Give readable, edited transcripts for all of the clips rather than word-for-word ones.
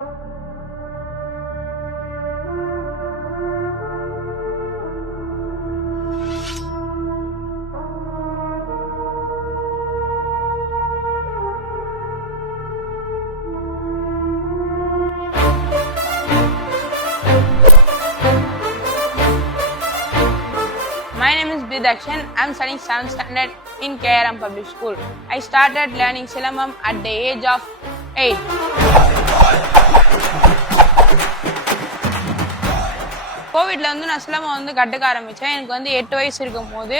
My name is Bidakshan. I am studying 7th standard in KRM Public School. I started learning Silambam at the age of 8. கோவிட்ல நான் சிலம்பம் கற்றுக்க ஆரம்பிச்சேன். எனக்கு 8 வயசு இருக்கும்போது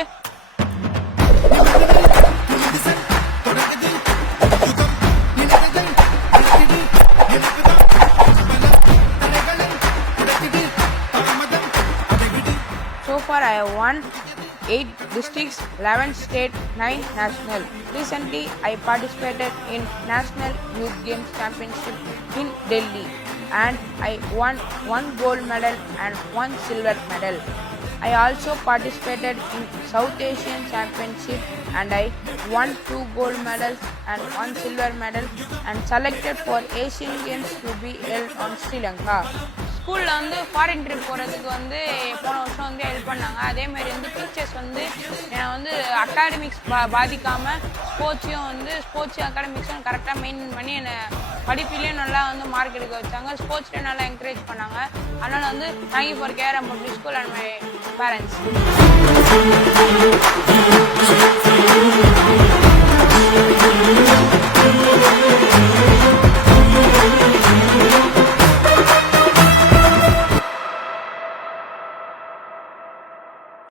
So far I have won 8 districts, 11 state, 9 national. Recently I participated in National Youth Games Championship in Delhi and I won 1 gold medal and 1 silver medal. I also participated in South Asian Championship and I won 2 gold medals and 1 silver medal and selected for Asian Games to be held on Sri Lanka. ஸ்கூல்ல foreign trip போகிறதுக்கு போன வருஷம் ஹெல்ப் பண்ணாங்க. அதே மாதிரி டீச்சர்ஸ் என்னை அகாடமிக்ஸ் பாதிக்காமல் ஸ்போர்ட்ஸ் அகாடமிக்ஸும் கரெக்டாக மெயின்டைன் பண்ணி என்னை படிப்பிலையும் நல்லா மார்க் எடுக்க வச்சாங்க. ஸ்போர்ட்ஸ்லேயும் நல்லா என்கரேஜ் பண்ணாங்க. அதனால் thank you for KRM public school and my parents.